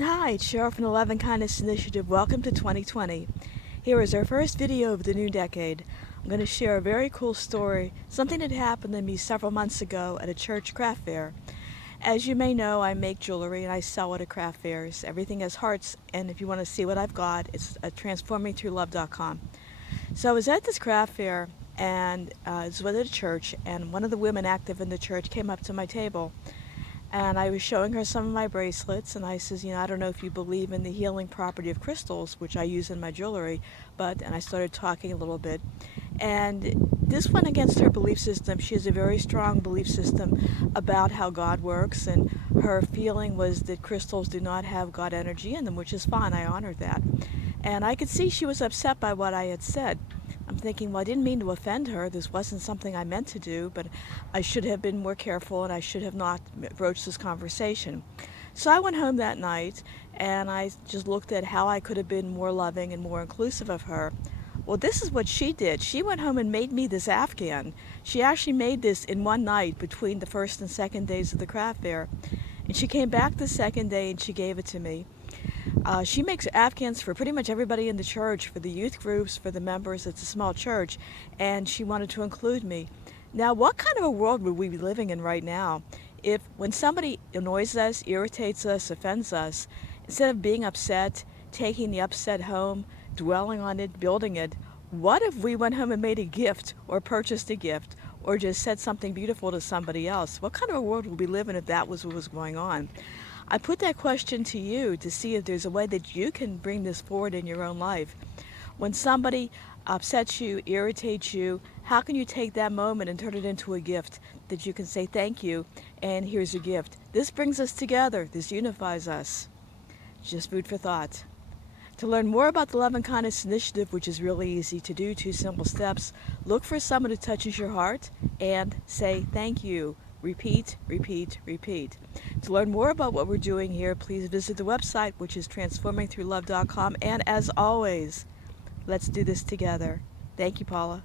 Hi, it's Cheryl from the Love and Kindness Initiative. Welcome to 2020. Here is our first video of the new decade. I'm going to share a very cool story, something that happened to me several months ago at a church craft fair. As you may know, I make jewelry and I sell it at craft fairs. Everything has hearts, and if you want to see what I've got, it's at transformingthroughlove.com. So I was at this craft fair, and it was at a church, and one of the women active in the church came up to my table. And I was showing her some of my bracelets, and I says, I don't know if you believe in the healing property of crystals, which I use in my jewelry, and I started talking a little bit. And this went against her belief system. She has a very strong belief system about how God works, and her feeling was that crystals do not have God energy in them, which is fine. I honored that. And I could see she was upset by what I had said. I'm thinking, well, I didn't mean to offend her. This wasn't something I meant to do, but I should have been more careful and I should have not broached this conversation. So I went home that night and I just looked at how I could have been more loving and more inclusive of her. Well, this is what she did. She went home and made me this Afghan. She actually made this in one night between the first and second days of the craft fair. And she came back the second day and she gave it to me. She makes Afghans for pretty much everybody in the church, for the youth groups, for the members. It's a small church, and she wanted to include me. Now, what kind of a world would we be living in right now if when somebody annoys us, irritates us, offends us, instead of being upset, taking the upset home, dwelling on it, building it, what if we went home and made a gift or purchased a gift or just said something beautiful to somebody else? What kind of a world would we live in if that was what was going on? I put that question to you to see if there's a way that you can bring this forward in your own life. When somebody upsets you, irritates you, how can you take that moment and turn it into a gift that you can say thank you and here's your gift? This brings us together. This unifies us. Just food for thought. To learn more about the Love and Kindness Initiative, which is really easy to do, 2 simple steps, look for someone who touches your heart and say thank you. Repeat, repeat, repeat. To learn more about what we're doing here, please visit the website, which is transformingthroughlove.com. And as always, let's do this together. Thank you, Paula.